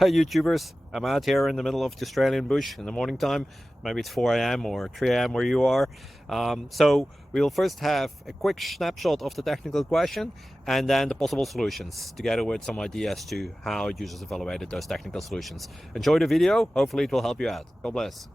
Hi YouTubers, I'm out here in the middle of the Australian bush in the morning time. Maybe it's 4 a.m. or 3 a.m. where you are. So we'll first have a quick snapshot of the technical question and then the possible solutions, together with some ideas to how users evaluated those technical solutions. Enjoy the video, hopefully it will help you out. God bless.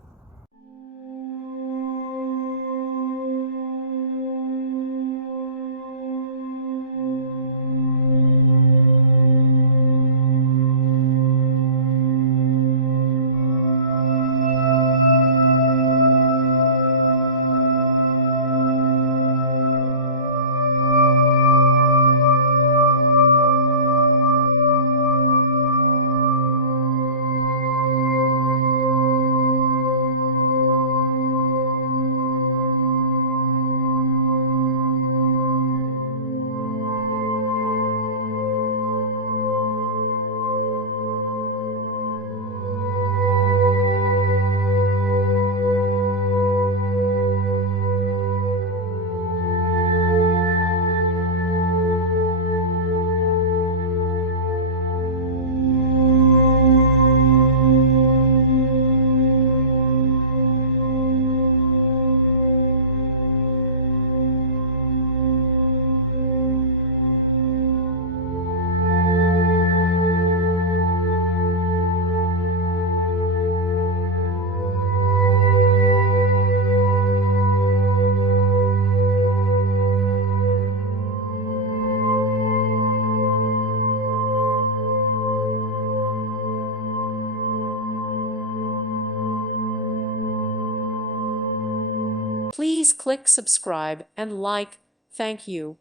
Please click subscribe and like. Thank you.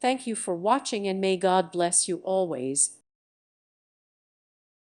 Thank you for watching and may God bless you always.